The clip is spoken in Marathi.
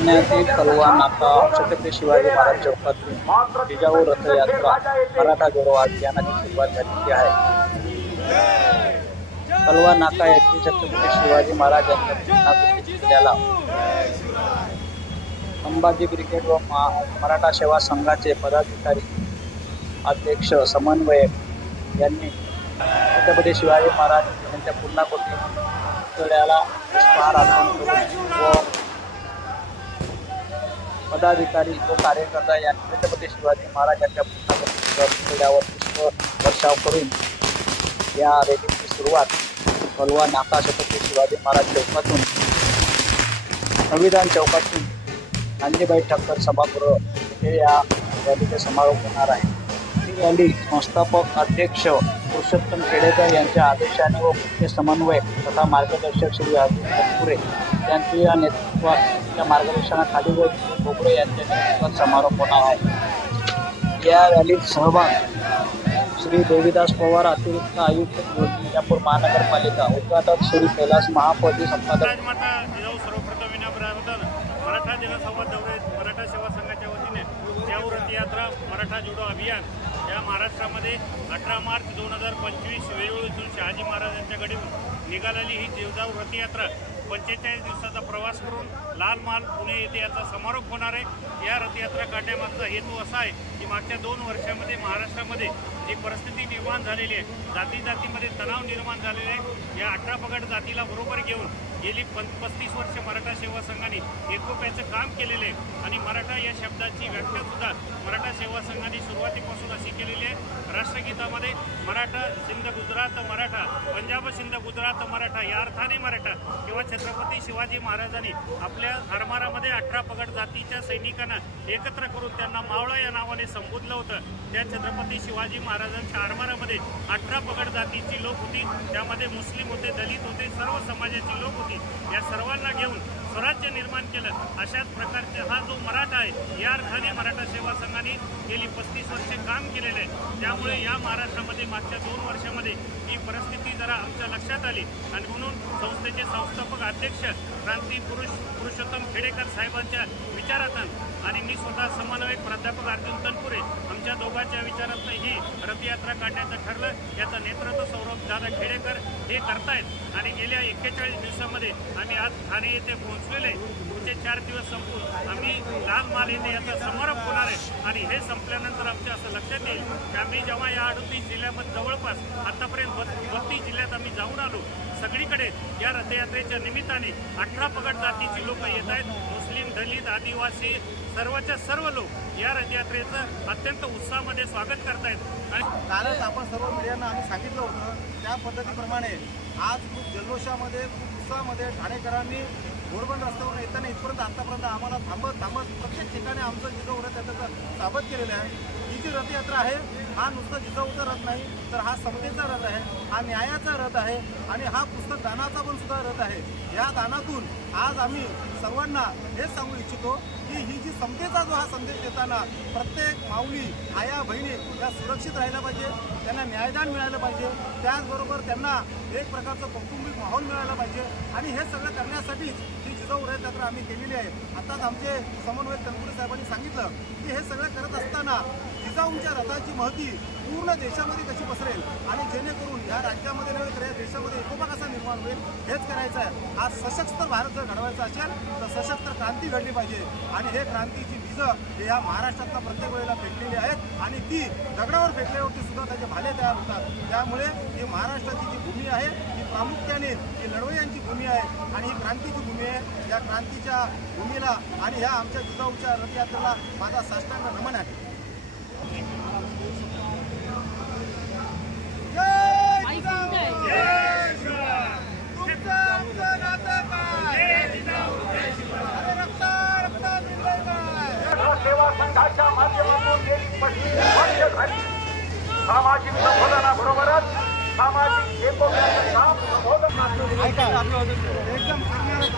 ठाण्यातील कलवा नाका छत्रपती शिवाजी महाराज चौकातून जिजाऊ रथयात्रा मराठा जोडो अभियानाची सुरुवात झालेली आहे। कलवा नाका येथील छत्रपती शिवाजी महाराज यांच्या पूर्णाकृती पुतळ्याला संभाजी ब्रिगेड व मराठा सेवा संघाचे पदाधिकारी अध्यक्ष समन्वयक यांनी छत्रपती शिवाजी महाराज यांच्या पूर्णाकृती पुतळ्याला पुष्पहार अर्पण करून व पदाधिकारी व कार्यकर्ता यांनी छत्रपती शिवाजी महाराज यांच्या पुतळ्यावर पुष्प वर्षाव करून या रॅलीची सुरुवात कलवा नाका छत्रपती शिवाजी महाराज चौकातून संविधान चौकातून नांदीबाई ठक्कर सभागृह येथे या रॅलीचा समारोप होणार आहे। ही रॅली संस्थापक अध्यक्ष पुरुषोत्तम खेडेकर यांच्या आदेशाने व मुख्य समन्वयक तथा मार्गदर्शक श्री अजित तनपुरे यांच्या नेतृत्वाच्या मार्गदर्शनाखाली व भोगरे यांच्या नेतृत्वात समारोप होणार आहे। या रॅलीत सहभाग श्री देवीदास पवार अतिरिक्त आयुक्त विजापूर महानगरपालिका उद्घाटक श्री कैलास महापौर संपादक मराठा जनसंवाद दौरे मराठा सेवा संघाच्या वतीने जिजाऊ रथयात्रा मराठा जोडो अभियान या महाराष्ट्रामध्ये 18 मार्च 2025 वेरूळहून शहाजी महाराजांच्याकडे निघालेली ही जिजाऊ रथयात्रा 45 दिवसाचा प्रवास करून लाल महाल पुणे येथे याचा समारोप होणार आहे। या रथयात्रा काढण्यामागचा हेतू असा आहे की मागच्या 2 वर्षामध्ये महाराष्ट्रामध्ये जी परिस्थिती निर्माण झालेली आहे, जातीमध्ये तणाव निर्माण झालेले आहे, या 18 पगड जातीला बरोबर घेऊन गेली 35 वर्ष मराठा सेवा संघाने एकोप्याचं काम केलेलं आहे आणि मराठा या शब्दाची व्याख्या सुद्धा मराठा सेवा संघाने सुरुवातीपासून अशी केलेली आहे। राष्ट्रगीतामध्ये मराठा सिंध गुजरात मराठा, पंजाब सिंध गुजरात मराठा या अर्थाने मराठा किंवा छत्रपती शिवाजी महाराजांनी आपल्या आरमारामध्ये 18 पगड जातीच्या सैनिकांना एकत्र करून त्यांना मावळा या नावाने संबोधलं होतं। त्या छत्रपती शिवाजी महाराजांच्या आरमारामध्ये 18 पगड जातीची लोक होती, त्यामध्ये मुस्लिम होते, दलित होते, सर्व समाजाची लोक होती। या सर्वांना घेऊन स्वराज्य निर्माण केलं। अशाच प्रकारचे हा जो मराठा आहे या अर्थाने मराठा सेवा संघाने गेली 35 वर्षे काम केलेलं आहे। त्यामुळे या महाराष्ट्रामध्ये मागच्या 2 वर्षामध्ये ही परिस्थिती जरा आमच्या लक्षात आली आणि म्हणून संस्थेचे संस्थापक अध्यक्ष क्रांती पुरुषोत्तम खेडेकर साहेबांच्या विचारातून आणि मी स्वतः समन्वयक प्राध्यापक अर्जुन तनपुरे आमच्या दोघांच्या विचारातून ही रथयात्रा काढण्याचं ठरलं। याचं नेतृत्व सौरभ दादा खेडेकर हे करतायत आणि गेल्या 41 दिवसामध्ये आम्ही आज ठाणे येथे पोहोचलेले। पुढचे 4 दिवस संपून आम्ही लाल महाल येथे याचा समारोप होणार आहे आणि हे संपल्यानंतर आमच्या असं लक्षात येईल की आम्ही जेव्हा या 38 जिल्ह्यामध्ये जवळपास आतापर्यंत 32 जिल्ह्यात आम्ही जाऊन आलो, सगळीकडे या रथयात्रेच्या निमित्ताने 18 पगड जातीची लोक येत आहेत। मुस्लिम, दलित, आदिवासी सर्वच्या सर्व लोक या रथयात्रेचं अत्यंत उत्साहामध्ये स्वागत करतायत आणि कालच आपण सर्व मीडियांना आम्ही सांगितलं होतं त्या पद्धतीप्रमाणे आज खूप जल्लोषामध्ये खूप उत्साहामध्ये ठाणेकरांनी घोडबंद रस्त्यावरून येताना इथपर्यंत आतापर्यंत आम्हाला थांबत प्रत्येक ठिकाणी आमचं जिजाऊ रथ यात्रेचं स्वागत केलेलं आहे। ही जी रथयात्रा आहे हा नुसतं जिजाऊचा रथ नाही तर हा समतेचा रथ आहे, हा न्यायाचा रथ आहे आणि हा पुस्तक दानाचा पण सुद्धा रथ आहे। या दानातून आज आम्ही सर्वांना हेच सांगू इच्छितो की ही जी समतेचा जो हा संदेश देताना प्रत्येक माऊली, आया, बहिणी या सुरक्षित राहिल्या पाहिजे, त्यांना न्यायदान मिळालं पाहिजे, त्याचबरोबर त्यांना एक प्रकारचं कौटुंबिक माहोल मिळाला पाहिजे आणि हे सगळं करण्यासाठीच ही जिजाऊ रथयात्रा आम्ही केलेली आहे। आताच आमचे समन्वयक तनपुरे साहेबांनी सांगितलं की हे सगळं करत असताना जिजाऊंच्या रथाची महती पूर्ण देशामध्ये कशी पसरेल आणि जेणेकरून या राज्यामध्ये नव्हे तर या देशामध्ये एकोपा कसा निर्माण होईल हेच करायचं आहे। आज सशस्त्र भारत जर घडवायचा असेल तर सशस्त्र क्रांती घडली पाहिजे आणि हे क्रांतीची बीजं हे या महाराष्ट्रातला प्रत्येक वेळेला फेकलेली आहेत आणि ती दगडावर फेकल्यावरती सुद्धा त्याचे भाले तयार होतात। त्यामुळे ही महाराष्ट्राची जी भूमी आहे ही प्रामुख्याने ही लढवय्यांची भूमी आहे आणि ही क्रांतीची भूमी आहे। या क्रांतीच्या भूमीला आणि ह्या आमच्या जिजाऊच्या रथयात्रेला माझा साष्टांग नमन आहे। सेवा संघाच्या माध्यमातून सामाजिक संवर्धनाबरोबरच सामाजिक एकोप्याचं काम संबोधन एकदम करणार